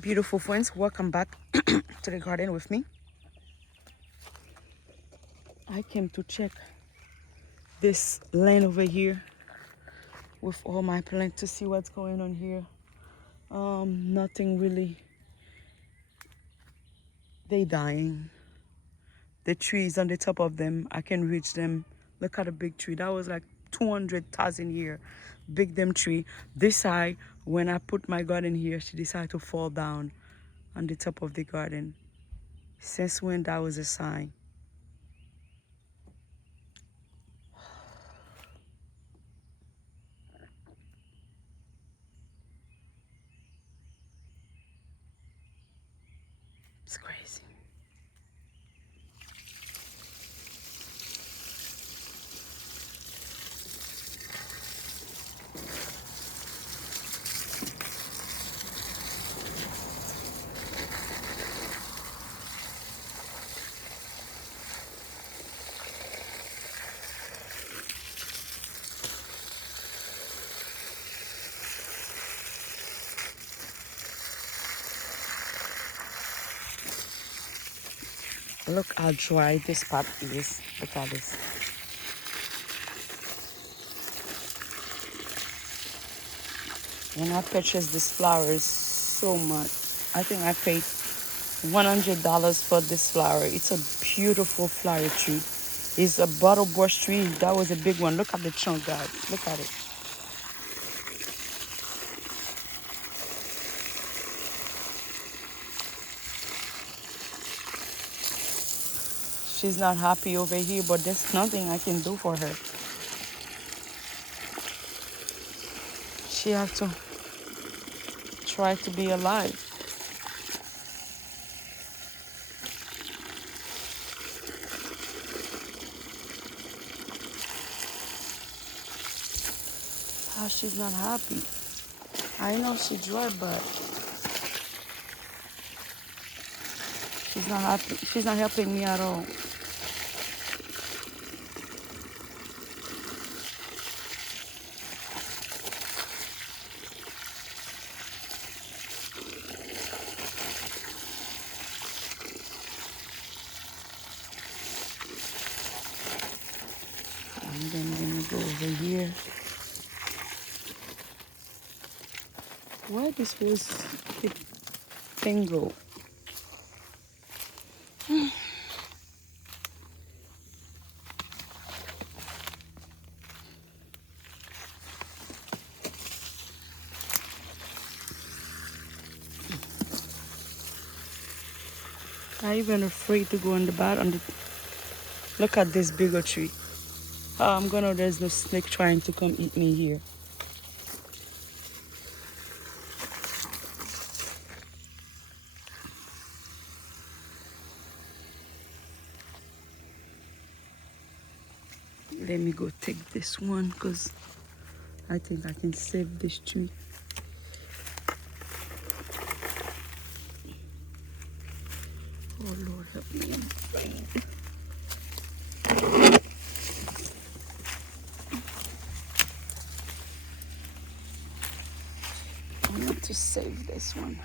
Beautiful friends, welcome back to the garden with me. I came to check this land over here with all my plants to see what's going on here. Nothing really. They dying. The trees on the top of them, I can reach them. Look at a big tree. That was like 200,000 year big them tree. This side, when I put my garden here, she decided to fall down on the top of the garden. Since when that was a sign? It's crazy. Look how dry this pot is. Look at this. When I purchased these flowers so much, I think I paid $100 for this flower. It's a beautiful flower tree. It's a bottle brush tree. That was a big one. Look at the trunk, guys. Look at it. She's not happy over here, but there's nothing I can do for her. She has to try to be alive. She's not happy. I know she's dry, but she's not happy. She's not helping me at all. And then I'm gonna go over here. Why this was thing grow? I'm even afraid to go on the bottom. Look at this bigger tree. There's no snake trying to come eat me here. Let me go take this one because I think I can save this tree. Oh Lord, help me. I'm praying. I want to save this one.